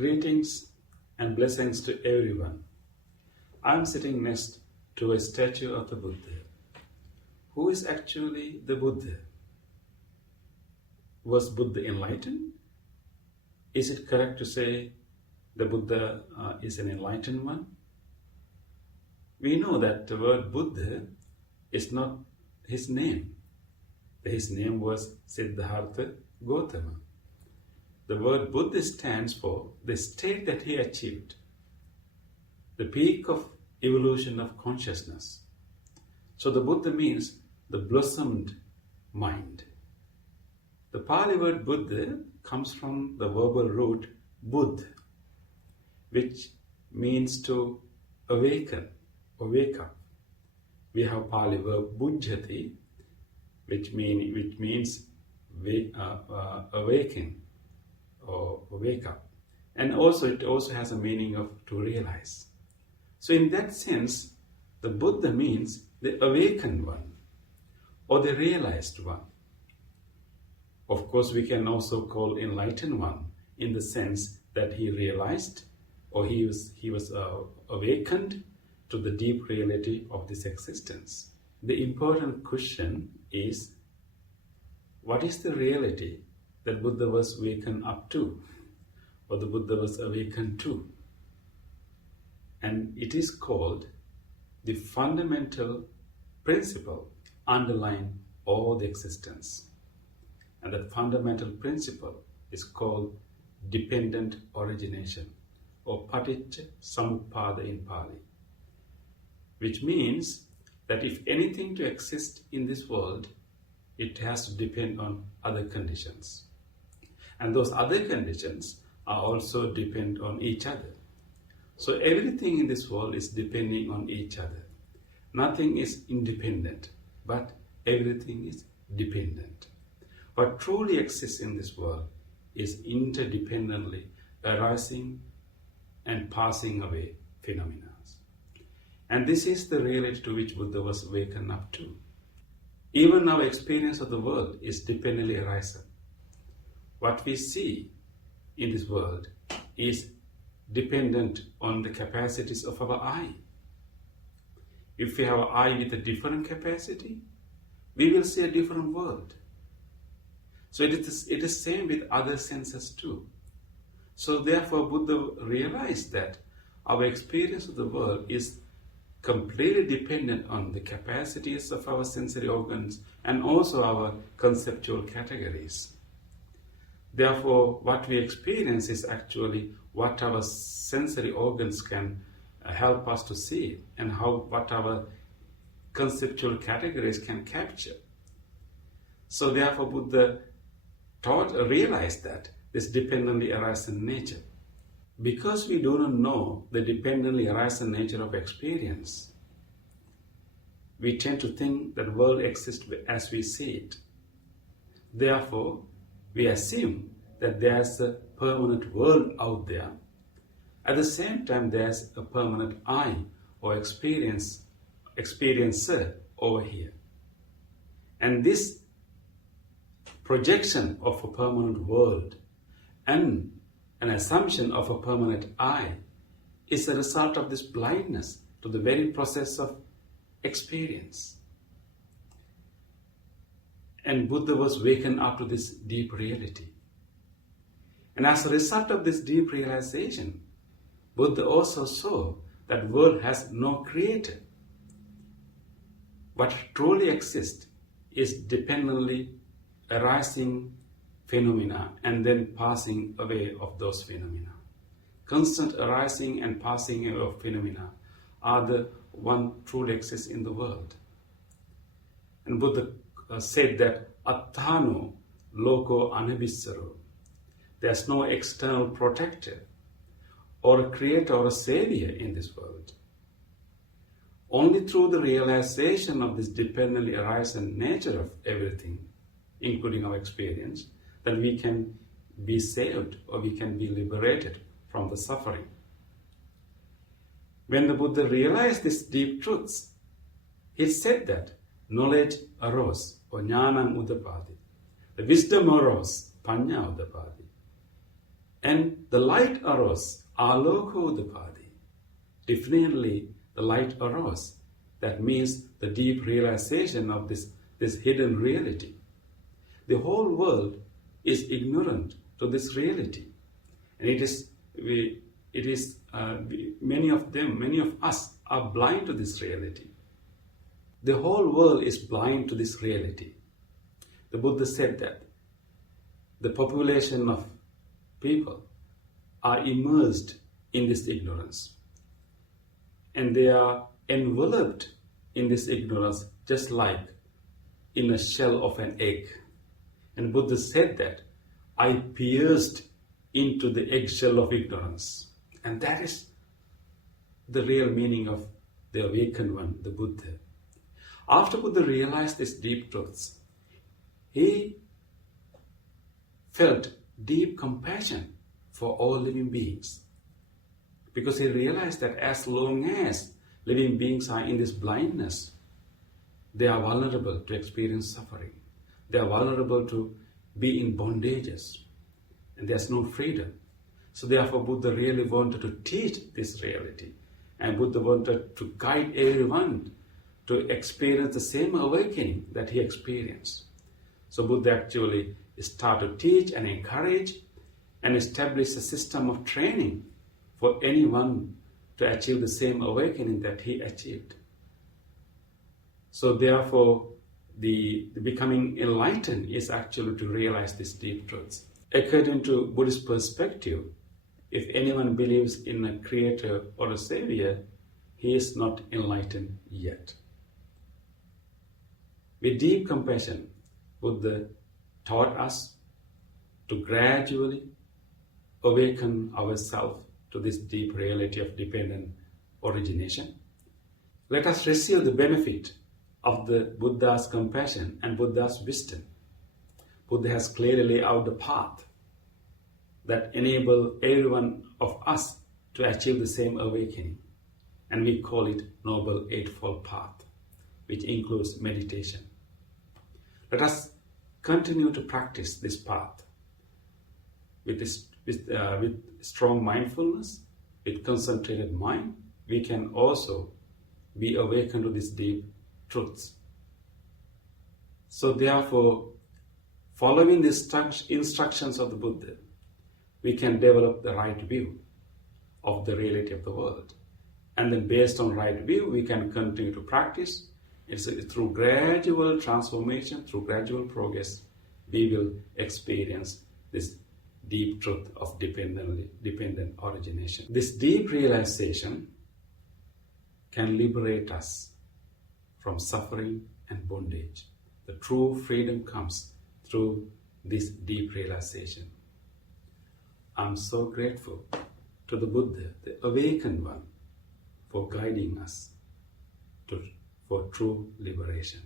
greetings and blessings to everyone. I'm sitting next to a statue of the Buddha. Who is actually the Buddha? Was Buddha enlightened? Is it correct to say the Buddha is an enlightened one? We know that the word Buddha is not his name. His name was Siddhartha Gautama. The word Buddha stands for the state that he achieved, the peak of evolution of consciousness. So the Buddha means the blossomed mind. The Pali word Buddha comes from the verbal root Buddh, which means to awaken or wake up. We have Pali verb Bujjati, which means awaken or wake up. And also it also has a meaning of to realize. So in that sense, the Buddha means the awakened one or the realized one. Of course, we can also call enlightened one in the sense that he realized or he was awakened to the deep reality of this existence. The important question is, what is the reality that Buddha was wakened up to, or the Buddha was awakened to? And it is called the fundamental principle underlying all the existence. And that fundamental principle is called dependent origination, or paticca samuppada in Pali, which means that if anything to exist in this world, it has to depend on other conditions. And those other conditions are also depend on each other. So everything in this world is depending on each other. Nothing is independent, but everything is dependent. What truly exists in this world is interdependently arising and passing away phenomena. And this is the reality to which Buddha was waken up to. Even our experience of the world is dependently arising. What we see in this world is dependent on the capacities of our eye. If we have an eye with a different capacity, we will see a different world. So it is same with other senses too. So therefore Buddha realized that our experience of the world is completely dependent on the capacities of our sensory organs and also our conceptual categories. Therefore, what we experience is actually what our sensory organs can help us to see and what our conceptual categories can capture. So therefore, Buddha realized that this dependently arising nature. Because we do not know the dependently arising nature of experience, we tend to think that the world exists as we see it. Therefore, we assume that there's a permanent world out there. At the same time, there's a permanent I or experiencer over here. And this projection of a permanent world and an assumption of a permanent I is a result of this blindness to the very process of experience. And Buddha was waken up to this deep reality. And as a result of this deep realization, Buddha also saw that the world has no creator. What truly exists is dependently arising phenomena and then passing away of those phenomena. Constant arising and passing away of phenomena are the one truly exists in the world. And Buddha said that attano loko anabissaro. There's no external protector or a creator or a savior in this world. Only through the realization of this dependently arising nature of everything, including our experience, that we can be saved or we can be liberated from the suffering. When the Buddha realized these deep truths, he said that knowledge arose, or jnanam udapati. The wisdom arose, panya udapati. And the light arose, aloko dupadi. Definitely, the light arose. That means the deep realization of this hidden reality. The whole world is ignorant to this reality. And many of us are blind to this reality. The whole world is blind to this reality. The Buddha said that the population of people are immersed in this ignorance. And they are enveloped in this ignorance just like in a shell of an egg. And Buddha said that I pierced into the eggshell of ignorance. And that is the real meaning of the awakened one, the Buddha. After Buddha realized these deep truths, he felt deep compassion for all living beings. Because he realized that as long as living beings are in this blindness, they are vulnerable to experience suffering. They are vulnerable to be in bondages. And there's no freedom. So therefore Buddha really wanted to teach this reality. And Buddha wanted to guide everyone to experience the same awakening that he experienced. So Buddha actually started to teach and encourage and establish a system of training for anyone to achieve the same awakening that he achieved. So therefore, the becoming enlightened is actually to realize these deep truths. According to Buddhist perspective, if anyone believes in a creator or a savior, he is not enlightened yet. With deep compassion, Buddha taught us to gradually awaken ourselves to this deep reality of dependent origination. Let us receive the benefit of the Buddha's compassion and Buddha's wisdom. Buddha has clearly laid out the path that enable every one of us to achieve the same awakening. And we call it Noble Eightfold Path, which includes meditation. Let us continue to practice this path with strong mindfulness, with concentrated mind. We can also be awakened to these deep truths. So therefore, following the instructions of the Buddha, we can develop the right view of the reality of the world. And then based on right view, we can continue to practice. It's through gradual transformation, through gradual progress, we will experience this deep truth of dependent origination. This deep realization can liberate us from suffering and bondage. The true freedom comes through this deep realization. I'm so grateful to the Buddha, the awakened one, for guiding us for true liberation.